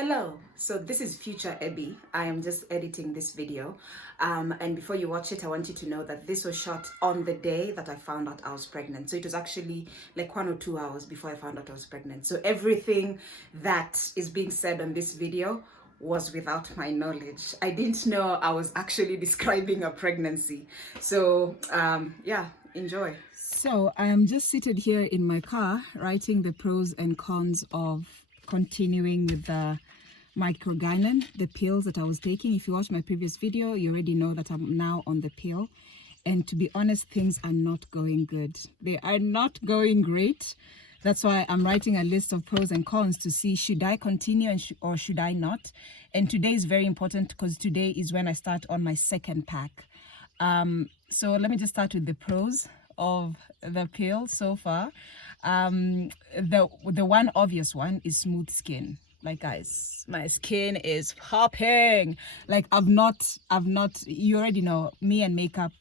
Hello, so this is Future Ebby. I am just editing this video. And before you watch it, I want you to know that this was shot on the day that I found out I was pregnant. So it was actually like 1 or 2 hours before I found out I was pregnant. So everything that is being said on this video was without my knowledge. I didn't know I was actually describing a pregnancy. So yeah, enjoy. So I am just seated here in my car writing the pros and cons of continuing with the microgynon, the pills that I was taking. If you watched my previous video, you already know that I'm now on the pill. And to be honest, things are not going good. They are not going great. That's why I'm writing a list of pros and cons to see, should I continue or should I not? And today is very important because today is when I start on my second pack. So let me just start with the pros of the pill so far. The one obvious one is smooth skin. Like, guys, my skin is popping. Like, I've not, you already know me and makeup,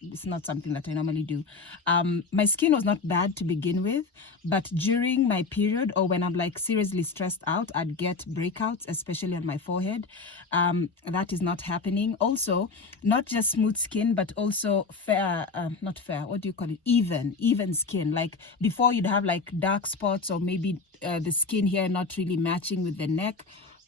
it's not something that I normally do. My skin was not bad to begin with, but during my period or when I'm like seriously stressed out, I'd get breakouts, especially on my forehead. That is not happening. Also, not just smooth skin, but also not fair, what do you call it? Even skin. Like before you'd have like dark spots or maybe the skin here not really matching with the neck.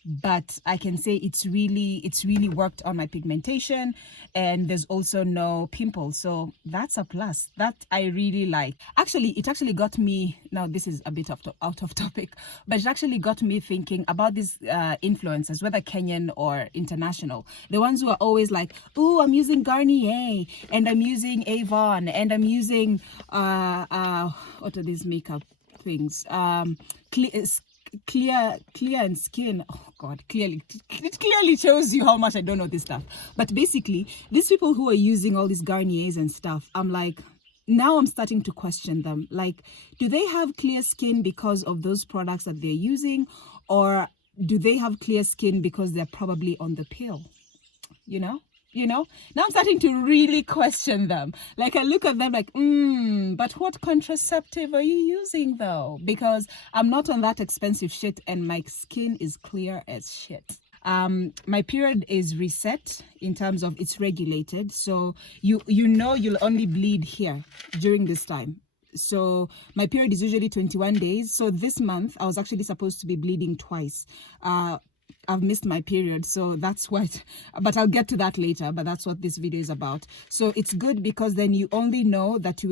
But I can say it's really worked on my pigmentation, and there's also no pimples, so that's a plus that I really like. Actually, it actually got me, now this is a bit out of topic, but it actually got me thinking about these influencers, whether Kenyan or international, the ones who are always like, oh, I'm using Garnier and I'm using Avon and I'm using what are these makeup things, clear and skin. Oh god, it clearly shows you how much I don't know this stuff. But basically, these people who are using all these Garniers and stuff, I'm like, now I'm starting to question them. Like, do they have clear skin because of those products that they're using, or do they have clear skin because they're probably on the pill? Now I'm starting to really question them. Like, I look at them like, but what contraceptive are you using though? Because I'm not on that expensive shit and my skin is clear as shit. My period is reset in terms of it's regulated, so you'll only bleed here during this time. So my period is usually 21 days. So this month I was actually supposed to be bleeding twice. I've missed my period, so that's what, but I'll get to that later, but that's what this video is about. So it's good because then you only know that it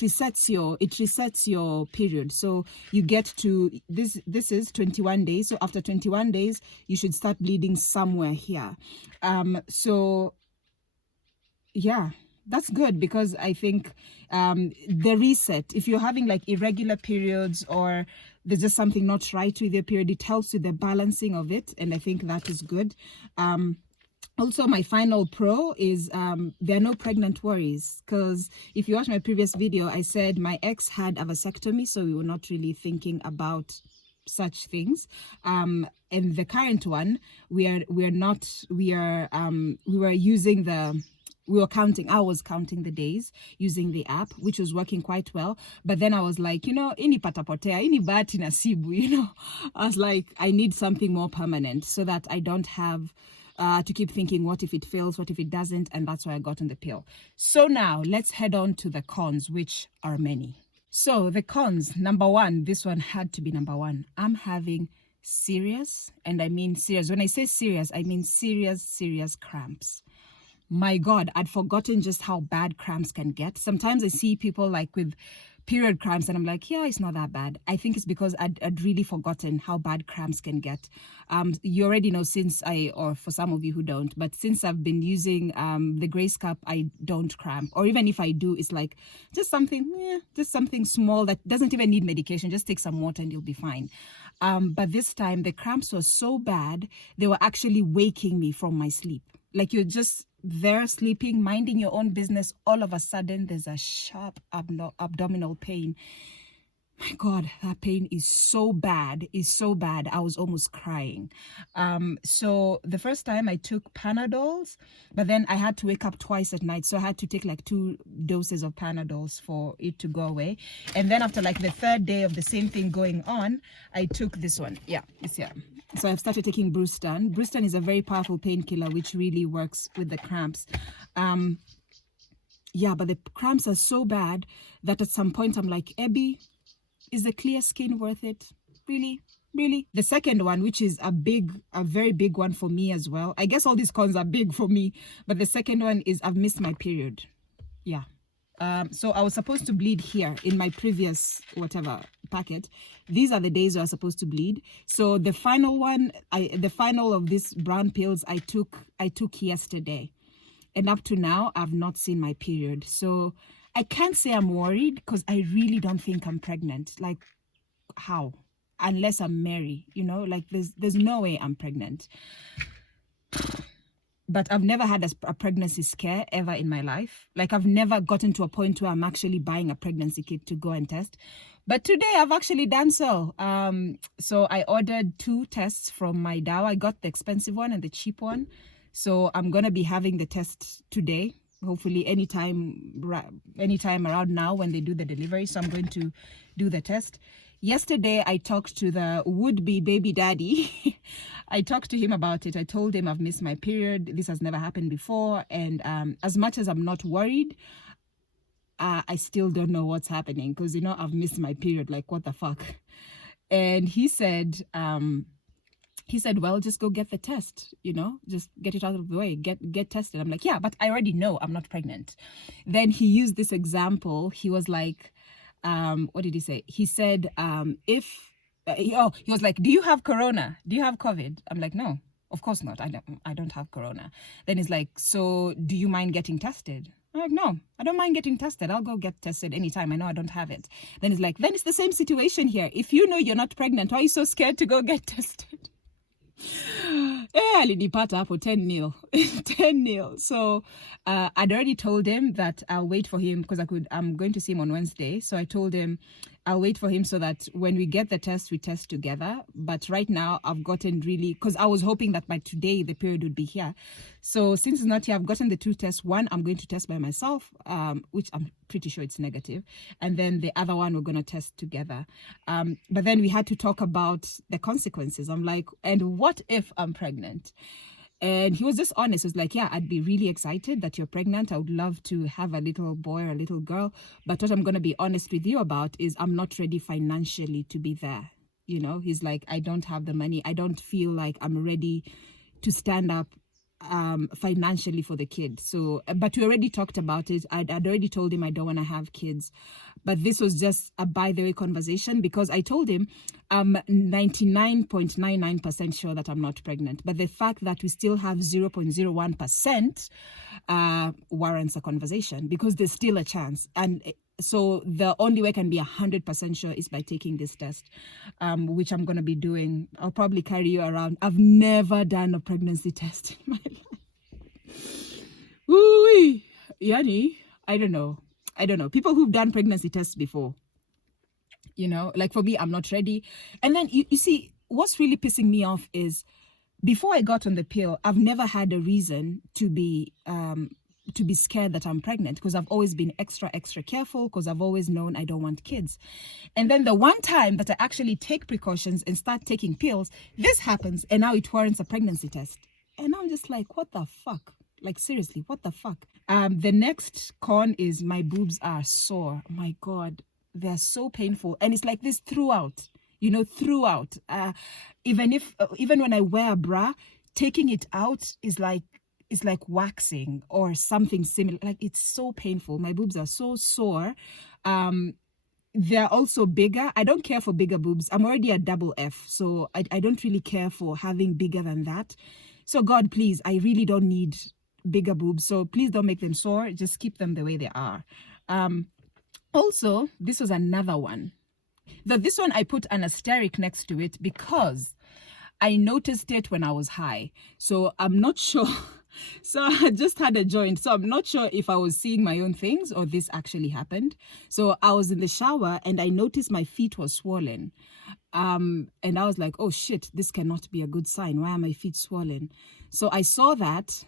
resets your period. So you get to this is 21 days. So after 21 days, you should start bleeding somewhere here. So yeah, that's good because I think the reset, if you're having like irregular periods or there's just something not right with your period, it helps with the balancing of it, and I think that is good. Also, my final pro is there are no pregnant worries, because if you watch my previous video, I said my ex had a vasectomy, so we were not really thinking about such things. And the current one, I was counting the days using the app, which was working quite well. But then I was like, ini patapotea, ini bahati nasibu, I was like, I need something more permanent so that I don't have to keep thinking, what if it fails, what if it doesn't? And that's why I got on the pill. So now let's head on to the cons, which are many. So the cons, number one, this one had to be number one. I'm having serious, and I mean serious. When I say serious, I mean serious cramps. My God, I'd forgotten just how bad cramps can get. Sometimes I see people like with period cramps and I'm like, yeah, it's not that bad. I think it's because I'd really forgotten how bad cramps can get. You already know or for some of you who don't, but since I've been using the Grace Cup, I don't cramp. Or even if I do, it's like just something small that doesn't even need medication. Just take some water and you'll be fine. But this time the cramps were so bad, they were actually waking me from my sleep. Like, you're just there sleeping, minding your own business. All of a sudden, there's a sharp abdominal pain. My God, that pain is so bad. Is so bad. I was almost crying. So the first time I took Panadols, but then I had to wake up twice at night. So I had to take like 2 doses of Panadols for it to go away. And then after like the third day of the same thing going on, I took this one. Yeah, it's here. So I've started taking Brustan. Brustan is a very powerful painkiller, which really works with the cramps. Yeah, but the cramps are so bad that at some point I'm like, Abby, is the clear skin worth it? Really? Really? The second one, which is a very big one for me as well. I guess all these cons are big for me, but the second one is I've missed my period. Yeah. So I was supposed to bleed here in my previous whatever packet. These are the days I was supposed to bleed. So the final one, the final of these brown pills I took yesterday. And up to now, I've not seen my period. So I can't say I'm worried because I really don't think I'm pregnant. Like, how? Unless I'm Mary, you know, like there's no way I'm pregnant. But I've never had a pregnancy scare ever in my life. Like I've never gotten to a point where I'm actually buying a pregnancy kit to go and test. But today I've actually done so. So I ordered 2 tests from my Dawa. I got the expensive one and the cheap one. So I'm going to be having the test today. Hopefully anytime around now when they do the delivery. So I'm going to do the test. Yesterday, I talked to the would-be baby daddy. I talked to him about it. I told him I've missed my period. This has never happened before. And as much as I'm not worried, I still don't know what's happening because, you know, I've missed my period. Like, what the fuck? And he said, well, just go get the test, you know, just get it out of the way, get tested. I'm like, yeah, but I already know I'm not pregnant. Then he used this example. He was like, what did he say? He said, he was like, do you have corona? Do you have COVID? I'm like, no, of course not. I don't have corona. Then he's like, so do you mind getting tested? I'm like, no, I don't mind getting tested. I'll go get tested anytime. I know I don't have it. Then he's like, then it's the same situation here. If you know you're not pregnant, why are you so scared to go get tested? Alinipata hapo 10-0 10-0. So I'd already told him that I'll wait for him because I'm going to see him on Wednesday. So I told him I'll wait for him so that when we get the test, we test together. But right now I've gotten really, because I was hoping that by today the period would be here. So since it's not here, I've gotten the 2 tests. One I'm going to test by myself, which I'm pretty sure it's negative. And then the other one we're going to test together. But then we had to talk about the consequences. I'm like, and what if I'm pregnant? And he was just honest. He was like, yeah, I'd be really excited that you're pregnant. I would love to have a little boy or a little girl. But what I'm going to be honest with you about is I'm not ready financially to be there. You know, he's like, I don't have the money. I don't feel like I'm ready to stand up financially for the kid. So, but we already talked about it. I'd already told him I don't want to have kids. But this was just a by the way conversation because I told him I'm 99.99% sure that I'm not pregnant. But the fact that we still have 0.01% warrants a conversation because there's still a chance. And so the only way I can be 100% sure is by taking this test, which I'm going to be doing. I'll probably carry you around. I've never done a pregnancy test in my life. Woo-wee. Yani, I don't know. People who've done pregnancy tests before, you know, like for me, I'm not ready. And then you see, what's really pissing me off is before I got on the pill, I've never had a reason to be scared that I'm pregnant because I've always been extra careful because I've always known I don't want kids. And then the one time that I actually take precautions and start taking pills, this happens and now it warrants a pregnancy test. And I'm just like, what the fuck? Like, seriously, what the fuck? The next con is my boobs are sore. Oh my God, they're so painful. And it's like this throughout, you know, throughout. Even when I wear a bra, taking it out is like waxing or something similar. Like, it's so painful. My boobs are so sore. They're also bigger. I don't care for bigger boobs. I'm already a double F, so I don't really care for having bigger than that. So God, please, I really don't need bigger boobs. So please don't make them sore. Just keep them the way they are. Also, this was another one. This one I put an asterisk next to it because I noticed it when I was high. So I'm not sure. So I just had a joint. So I'm not sure if I was seeing my own things or this actually happened. So I was in the shower and I noticed my feet were swollen. And I was like, oh shit, this cannot be a good sign. Why are my feet swollen? So I saw that.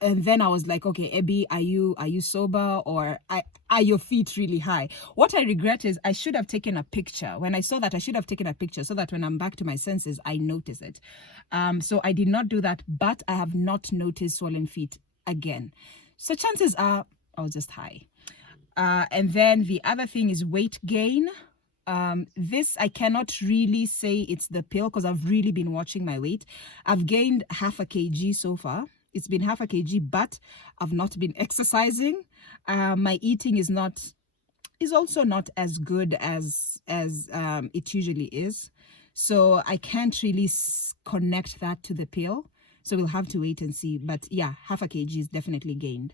And then I was like, okay, Abby, are you sober, or are your feet really high? What I regret is I should have taken a picture. When I saw that, I should have taken a picture so that when I'm back to my senses, I notice it. So I did not do that, but I have not noticed swollen feet again. So chances are I was just high. And then the other thing is weight gain. This I cannot really say it's the pill because I've really been watching my weight. I've gained half a kg so far. It's been half a kg, but I've not been exercising. My eating is also not as good as it usually is. So I can't really connect that to the pill. So we'll have to wait and see. But yeah, half a kg is definitely gained.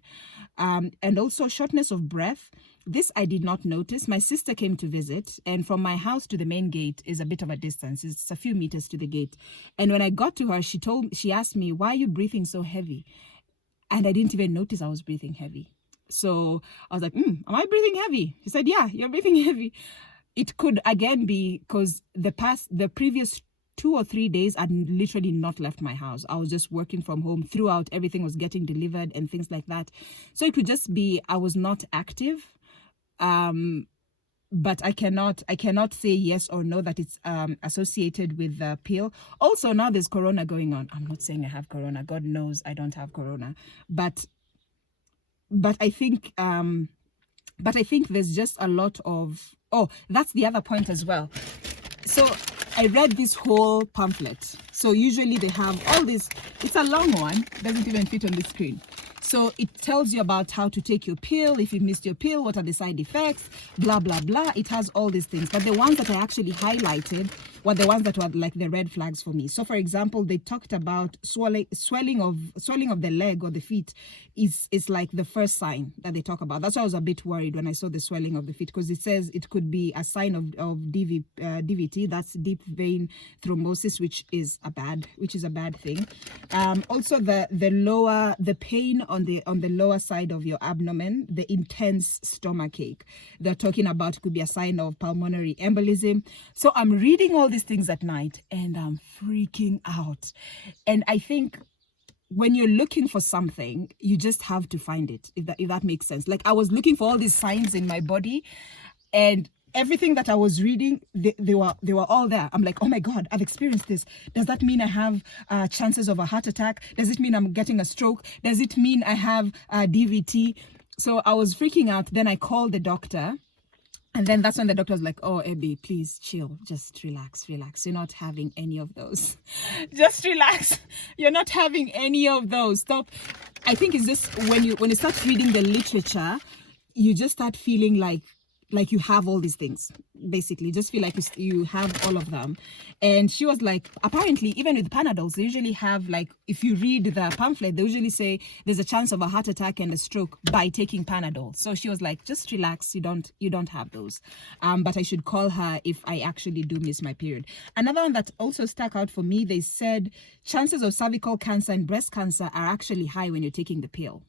And also shortness of breath. This I did not notice. My sister came to visit, and from my house to the main gate is a bit of a distance. It's a few meters to the gate. And when I got to her, she asked me, why are you breathing so heavy? And I didn't even notice I was breathing heavy. So I was like, am I breathing heavy? She said, yeah, you're breathing heavy. It could again be because the previous 2 or 3 days, I'd literally not left my house. I was just working from home throughout. Everything was getting delivered and things like that. So it could just be I was not active. But I cannot say yes or no that it's associated with the pill. Also, now there's corona going on. I'm not saying I have corona. God knows I don't have corona. But I think there's just a lot of, that's the other point as well. So I read this whole pamphlet. So usually they have all this, it's a long one, doesn't even fit on the screen. So it tells you about how to take your pill, if you missed your pill, what are the side effects, blah, blah, blah. It has all these things. But the ones that I actually highlighted were the ones that were like the red flags for me. So for example, they talked about swelling of the leg or the feet is like the first sign that they talk about. That's why I was a bit worried when I saw the swelling of the feet, because it says it could be a sign of DVT, that's deep vein thrombosis, which is a bad thing. Also the pain on the lower side of your abdomen, the intense stomach ache. They're talking about could be a sign of pulmonary embolism. So I'm reading all these things at night and I'm freaking out. And I think when you're looking for something, you just have to find it, if that makes sense. Like I was looking for all these signs in my body, and everything that I was reading, they were all there. I'm like, oh my God, I've experienced this. Does that mean I have chances of a heart attack? Does it mean I'm getting a stroke? Does it mean I have DVT? So I was freaking out. Then I called the doctor. And then that's when the doctor was like, oh, Abby, please chill. Just relax. You're not having any of those. Just relax. You're not having any of those. Stop. I think it's just when you start reading the literature, you just start feeling like you have all these things. Basically, just feel like you have all of them. And she was like, apparently, even with Panadols, they usually have, like, if you read the pamphlet, they usually say there's a chance of a heart attack and a stroke by taking Panadol. So she was like, just relax. You don't have those. But I should call her if I actually do miss my period. Another one that also stuck out for me, they said chances of cervical cancer and breast cancer are actually high when you're taking the pill.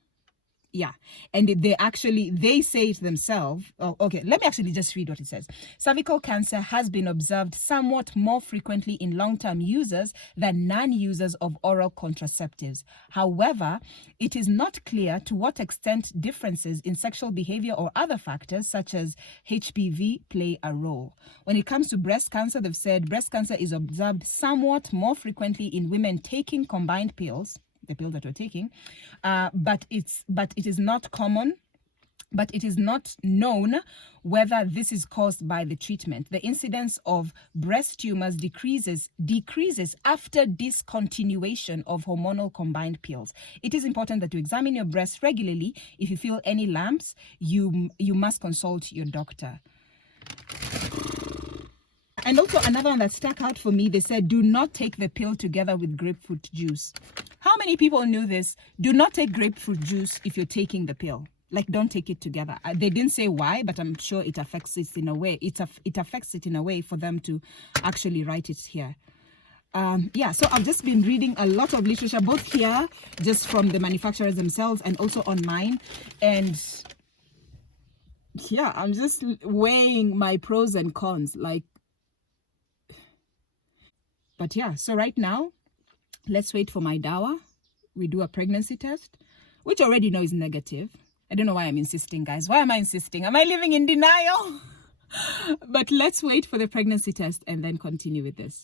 Yeah, and they say it themselves. Oh, okay, let me actually just read what it says. Cervical cancer has been observed somewhat more frequently in long-term users than non-users of oral contraceptives. However, it is not clear to what extent differences in sexual behavior or other factors such as HPV play a role. When it comes to breast cancer, they've said breast cancer is observed somewhat more frequently in women taking combined pills, the pill that we're taking, but it is not common, but it is not known whether this is caused by the treatment. The incidence of breast tumors decreases after discontinuation of hormonal combined pills. It is important that you examine your breast regularly. If you feel any lumps, you must consult your doctor. And also another one that stuck out for me, they said, do not take the pill together with grapefruit juice. How many people knew this? Do not take grapefruit juice if you're taking the pill. Like, don't take it together. They didn't say why, but I'm sure it affects it in a way. It affects it in a way for them to actually write it here. Yeah, so I've just been reading a lot of literature, both here, just from the manufacturers themselves, and also online. And yeah, I'm just weighing my pros and cons. Like, but yeah, so right now, let's wait for my dawa. We do a pregnancy test, which I already know is negative. I don't know why I'm insisting, guys. Why am I insisting? Am I living in denial? But let's wait for the pregnancy test and then continue with this.